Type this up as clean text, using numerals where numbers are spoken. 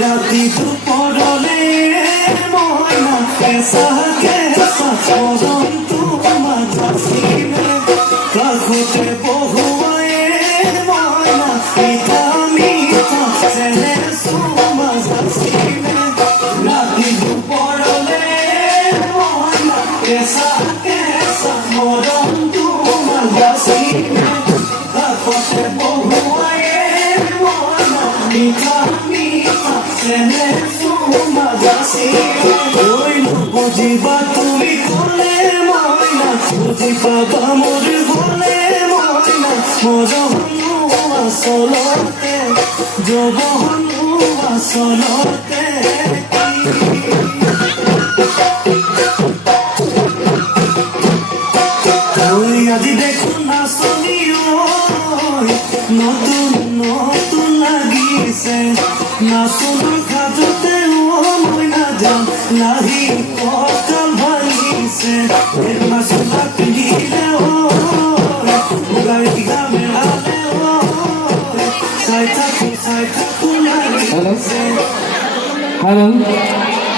राती दुपहरे मोहना कैसा कैसा सोहम तू मजा सीने काखोते बहुआए मोहना मीठा मीठा सेने सो मजा सीने राती दुपहरे मोहना कैसा कैसा सोहम तू मजा सीने काखोते बहुआए मोहना मीठा বুঝিবা তুমি কোলে ময়না বুঝিবা মোর ভোলে ময়না মরহনু আসলতে জবহনু আসলতে আজি দেখোন না শুনিও নতুন নতুন লাগিছে না শুনো খাজতে ও ময়না যাম লাহি ককাল ভাঙিছে এর মাসুলা পিলে ও গাড়ি গামে আলে ও সাই থাকু লাগিছে হ্যালো